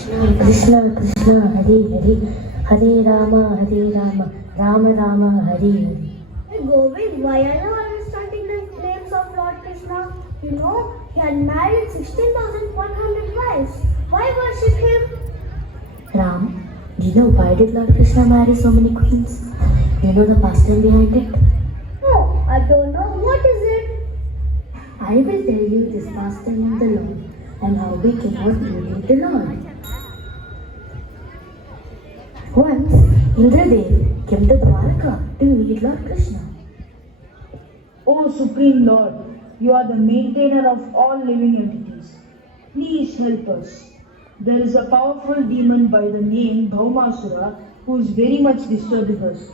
Krishna Krishna Hare Hare Hare Rama Rama Rama Hare Hare. Hey Govind, why are you understanding the claims of Lord Krishna? You know, he had married 16,100 wives. Why worship him? Ram, do you know why did Lord Krishna marry so many queens? Do you know the pastime behind it? No, I don't know. What is it? I will tell you this pastime of the Lord and how we cannot imitate the Lord. Once, Indradev came to Dwarka to meet Lord Krishna. O Supreme Lord, you are the maintainer of all living entities. Please help us. There is a powerful demon by the name Bhaumasura who is very much disturbing us.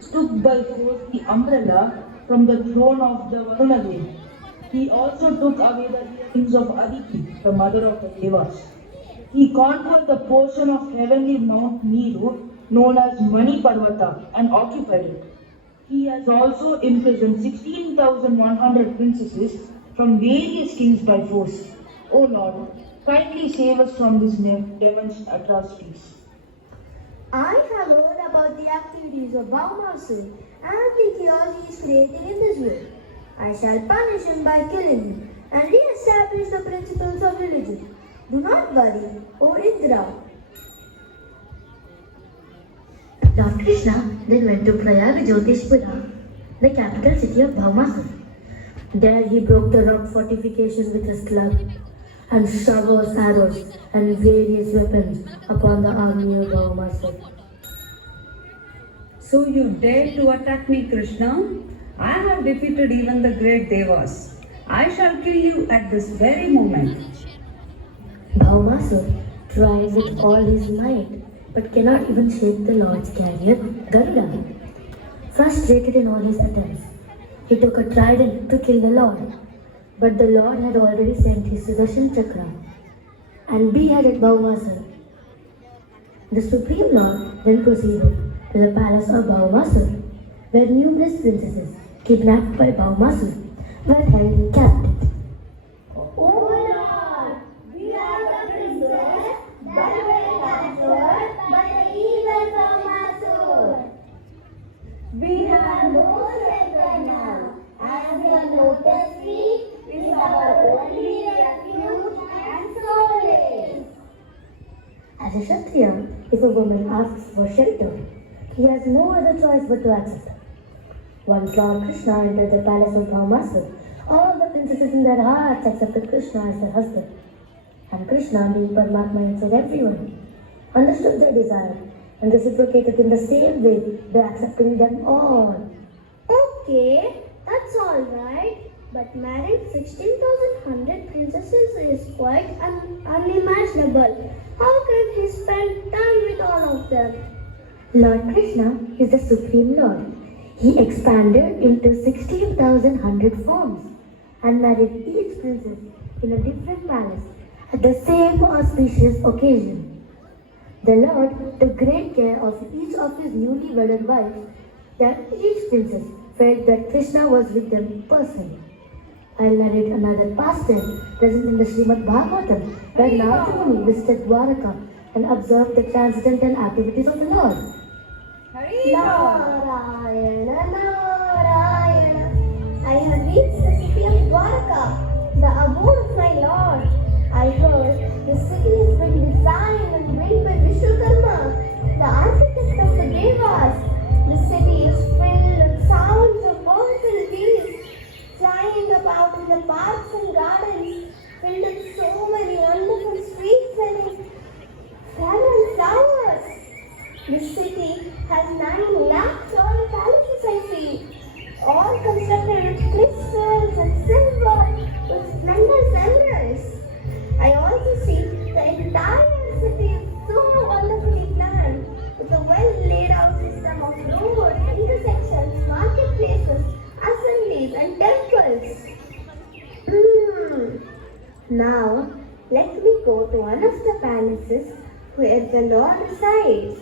He took by force the umbrella from the throne of the Varunadev. He also took away the earrings of Aditi, the mother of the Devas. He conquered the portion of heavenly Mount Meru known as Mani Parvata and occupied it. He has also imprisoned 16,100 princesses from various kings by force. O Lord, kindly save us from this demon's atrocities. I have heard about the activities of Bhaumasura and the chaos he is creating in this world. I shall punish him by killing him and re-establish the principles of religion. Do not worry, O Indra. Lord Krishna then went to Prayag Jyotishpura, the capital city of Bhaumasura. There he broke the rock fortification with his club and showers arrows and various weapons upon the army of Bhaumasura. So you dare to attack me, Krishna? I have defeated even the great Devas. I shall kill you at this very moment. Bhaumasura tried with all his might but cannot even shake the Lord's carrier, Garuda. Frustrated in all his attempts, he took a trident to kill the Lord, but the Lord had already sent his Sudarshan Chakra and beheaded Bhaumasura. The Supreme Lord then proceeded to the palace of Bhaumasura, where numerous princesses, kidnapped by Bhaumasura, were held captive. Oh Lord, we are the princess, but we are captured by the evil Bhaumasura. We have no shelter now, as your lotus feet is our only refuge and solace. As a Kshatriya, if a woman asks for shelter, he has no other choice but to accept. Once Lord Krishna entered the palace of Bhaumasura, all the princesses in their hearts accepted Krishna as their husband. And Krishna, being Paramatma inside everyone, understood their desire and reciprocated in the same way by accepting them all. Okay, that's alright. But marrying 16,100 princesses is quite unimaginable. How can he spend time with all of them? Lord Krishna is the Supreme Lord. He expanded into 16,100 forms and married each princess in a different palace at the same auspicious occasion. The Lord took great care of each of his newly wedded wives, that each princess felt that Krishna was with them personally. I'll narrate another pastime present in the Srimad Bhagavatam, where Narada Muni visited Dwaraka and observed the transcendental activities of the Lord. Narayana, Narayana. I have reached the city of Dwaraka, the abode of my Lord. I heard the city has been designed and built by Vishwakarma, the architect of the Devas. The city is filled with sounds of birds and bees flying about in the parks and gardens, filled with so many wonderful streets and fragrant flowers. The city has 9 lakh tall palaces, I see, all constructed with crystals and silver, with splendid emeralds. I also see the entire city is so wonderfully planned, with a well laid out system of roads, intersections, marketplaces, assemblies, and temples. Now, let me go to one of the palaces where the Lord resides.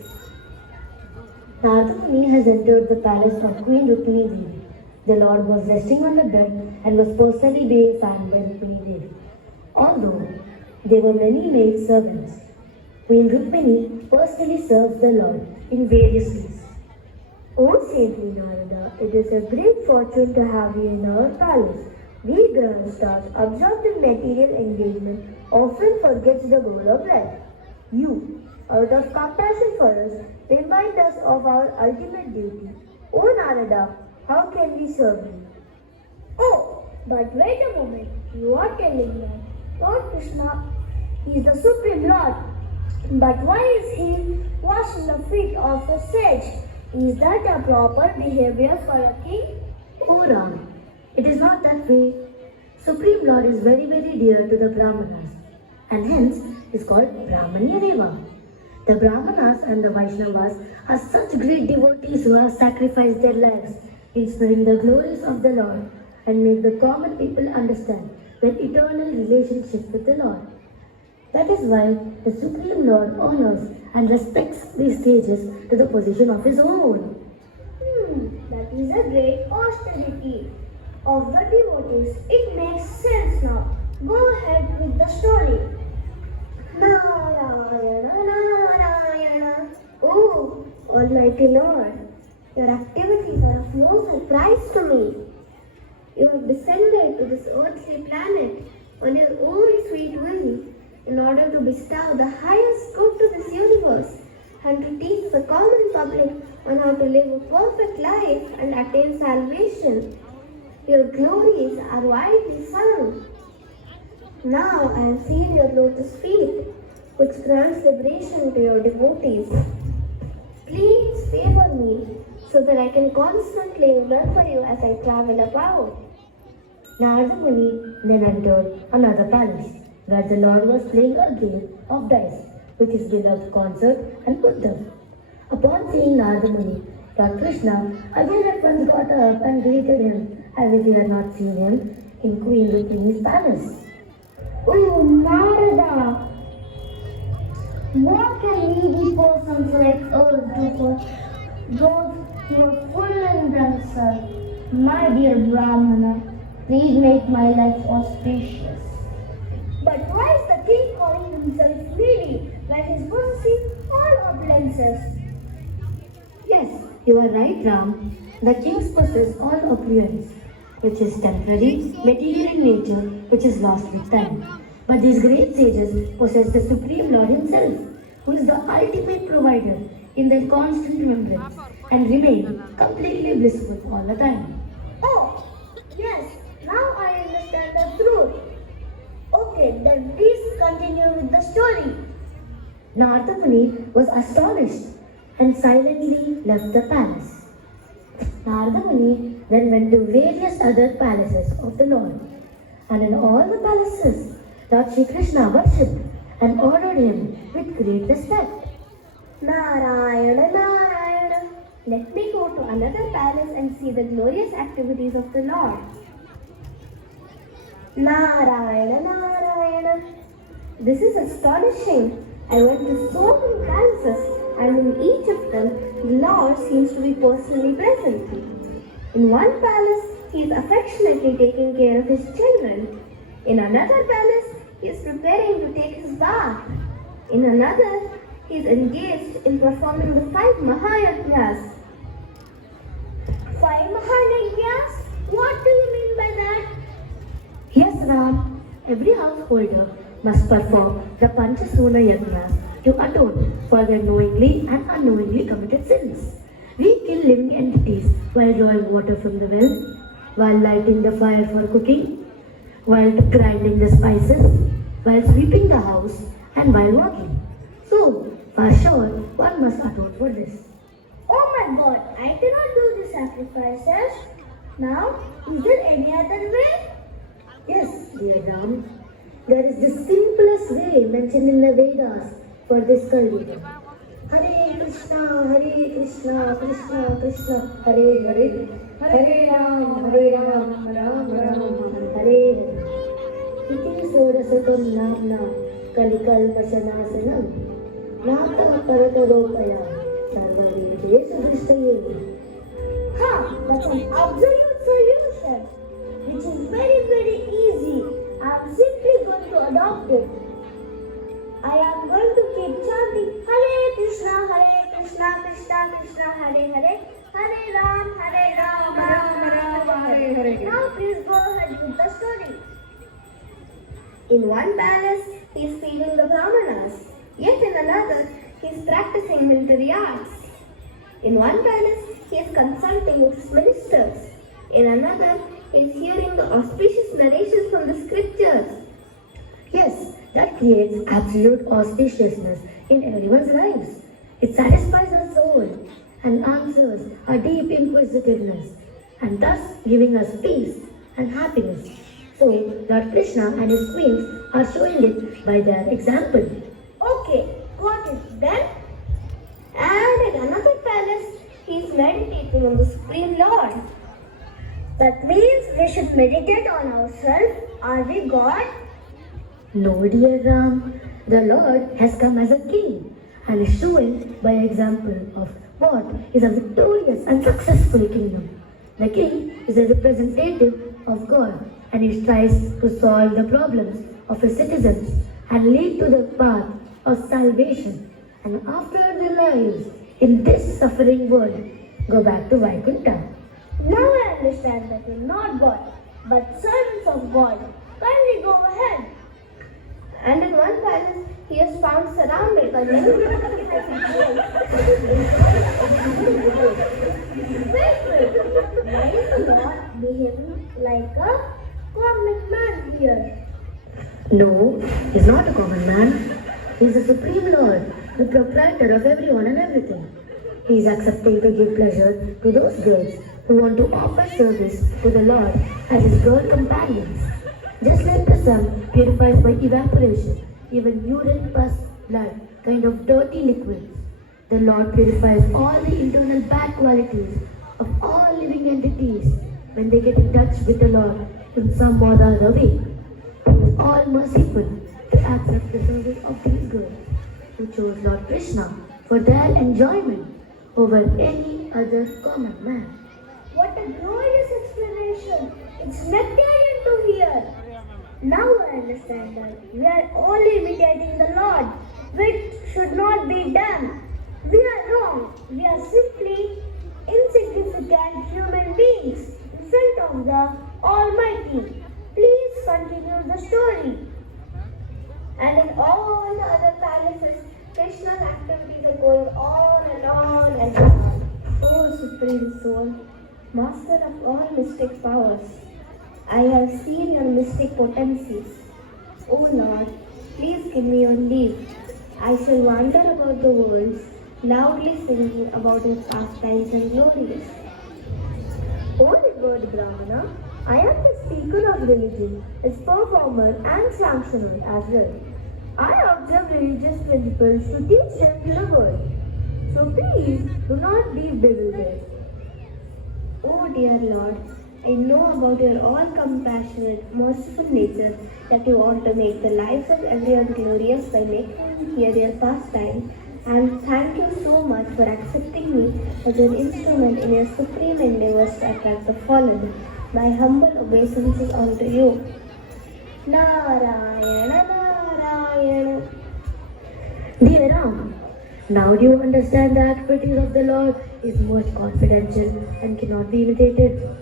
Narada Muni has entered the palace of Queen Rukmini Devi. The Lord was resting on the bed and was personally being fanned by Rukmini Devi. Although there were many maid servants, Queen Rukmini personally serves the Lord in various ways. O saintly Narada, it is a great fortune to have you in our palace. We grandstars, absorbed in material engagement, often forget the goal of life. You, out of compassion for us, remind us of our ultimate duty. O Narada, how can we serve you? Oh, but wait a moment. You are telling me Lord Krishna is the Supreme Lord. But why is he washing the feet of a sage? Is that a proper behavior for a king? Oh Ram, it is not that way. Supreme Lord is very dear to the Brahmanas and hence is called Brahmanya Deva. The Brahmanas and the Vaishnavas are such great devotees who have sacrificed their lives in spreading the glories of the Lord and make the common people understand their eternal relationship with the Lord. That is why the Supreme Lord honors and respects these sages to the position of his own. That is a great austerity of the devotees. It makes sense now. Go ahead with the story. Narayana, Narayana. Oh, Almighty Lord, your activities are of no surprise to me. You have descended to this earthly planet on your own sweet will in order to bestow the highest good to this universe and to teach the common public on how to live a perfect life and attain salvation. Your glories are widely sung. Now I have seen your lotus feet, which grants liberation to your devotees. Please favor me so that I can constantly remember you as I travel about. Narada Muni then entered another palace where the Lord was playing a game of dice with his beloved consort and Uddhav. Upon seeing Narada Muni, Lord Krishna again at once got up and greeted him as if he had not seen him in Queen Rukmini's palace. Oh, Narada! What can needy persons like us do for those who are full in themselves? My dear Brahmana, please make my life auspicious. But why is the king calling himself needy when he's possessing all opulences? Yes, you are right, Ram. The kings possess all opulence, which is temporary, material in nature, which is lost with time. But these great sages possess the Supreme Lord himself, who is the ultimate provider in their constant remembrance and remain completely blissful all the time. Oh, yes, now I understand the truth. Okay, then please continue with the story. Narada Muni was astonished and silently left the palace. Narada Muni then went to various other palaces of the Lord, and in all the palaces, Lord Shri Krishna worshipped and honored him with great respect. Narayana, Narayana. Let me go to another palace and see the glorious activities of the Lord. Narayana, Narayana. This is astonishing. I went to so many palaces, and in each of them, the Lord seems to be personally present. In one palace, he is affectionately taking care of his children. In another palace, he is preparing to take his bath. In another, he is engaged in performing the 5 Mahayajnas. 5 Mahayajnas? What do you mean by that? Yes, Ram, every householder must perform the Panchasuna Yajnas to atone for their knowingly and unknowingly committed sins. We kill living entities while drawing water from the well, while lighting the fire for cooking, while grinding the spices, while sweeping the house, and while walking. So, for sure, one must atone for this. Oh my God, I cannot do the sacrifices. Now, is there any other way? Yes, dear Ram, there is the simplest way mentioned in the Vedas for this Kali. Hare Krishna, Krishna Krishna, Hare Hare, Hare Ram, Ram Ram, Hare Hare. Iti Sodasakam Namna, Kalikalpashanasanam, Nata Parataropaya, Sarvavedesha Drishtaye. That's an absolute solution, which is very easy. I'm simply going to adopt it. I am going to keep charge Krishna, Krishna Krishna, Hare Hare, Hare Ram, Ram Ram, Hare Hare. Now please go ahead with the story. In one palace, he is feeding the brahmanas. Yet in another, he is practicing military arts. In one palace, he is consulting with his ministers. In another, he is hearing the auspicious narrations from the scriptures. Yes, that creates absolute auspiciousness in everyone's lives. It satisfies our soul and answers our deep inquisitiveness, and thus giving us peace and happiness. So, Lord Krishna and his queens are showing it by their example. Okay, got it then. And in another palace, he is meditating on the Supreme Lord. That means we should meditate on ourselves. Are we God? No, dear Ram, the Lord has come as a king and is showing by example of what is a victorious and successful kingdom. The king is a representative of God and he tries to solve the problems of his citizens and lead to the path of salvation. And after their lives in this suffering world, go back to Vaikuntha. Now I understand that we're not God, but servants of God. Kindly go ahead. And in one palace, he is found surrounded by many Why is the Lord behaving like a common man here? No, he's not a common man. He's the Supreme Lord, the proprietor of everyone and everything. He is accepting to give pleasure to those girls who want to offer service to the Lord as his girl companions. Just like the sun purifies by evaporation, even urine, pus, blood, kind of dirty liquids, the Lord purifies all the internal bad qualities of all living entities when they get in touch with the Lord in some or the other way. He is all merciful to accept the service of these girls who chose Lord Krishna for their enjoyment over any other common man. What a glorious explanation! It's nectarian to hear. Now I understand that we are only imitating the Lord, which should not be done. We are wrong. We are simply insignificant human beings in front of the Almighty. Please continue the story. And in all the other palaces, Krishna's activities are going on and on and on. Oh, Supreme Soul, Master of all mystic powers, I have seen your mystic potencies. Oh Lord, please give me your leave. I shall wander about the world, loudly singing about your pastimes and glories. Holy God Brahmana, I am the speaker of religion, its performer and sanctioner as well. I observe religious principles to teach them to the world. So please do not be bewildered. Oh dear Lord, I know about your all-compassionate, merciful nature that you want to make the lives of everyone glorious by making me hear your pastime. And thank you so much for accepting me as your instrument in your supreme endeavors to attract the fallen. My humble obeisances unto you. Narayana, Narayana. Dear Ram, now do you understand the activities of the Lord is most confidential and cannot be imitated?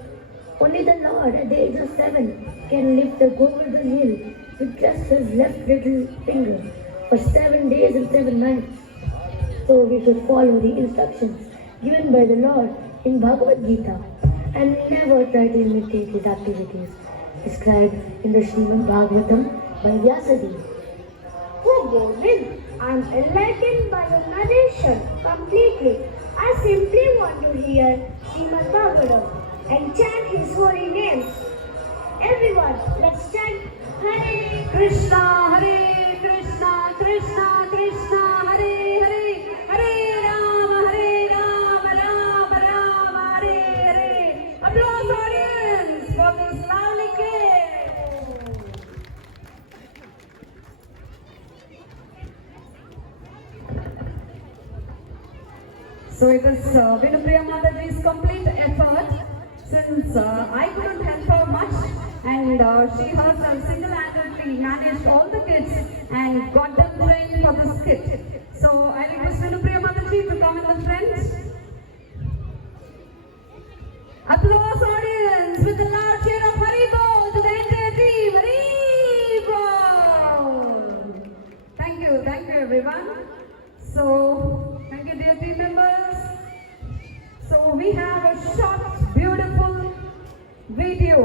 Only the Lord at the age of 7 can lift the golden hill with just his left little finger for 7 days and 7 nights. So we should follow the instructions given by the Lord in Bhagavad Gita and never try to imitate his activities described in the Srimad Bhagavatam by Vyasadeva. Oh Govind, I am enlightened by your narration completely. I simply want to hear Srimad Bhagavatam and chant his holy names. Everyone, let's chant Hare Krishna, Hare Krishna, Krishna Krishna, Hare Hare, Hare Rama, Rama Rama, Hare Hare. Applause audience for this lovely kid. So it was Vinupriya Mataji's complete effort since I couldn't help her much and she herself single-handedly managed all the kids and got them trained for the skit. So I request Vinupriya Applause audience with a loud cheer of Haribol to the entire team. Haribol! Thank you everyone. So, thank you dear team members. So we have a short, beautiful video.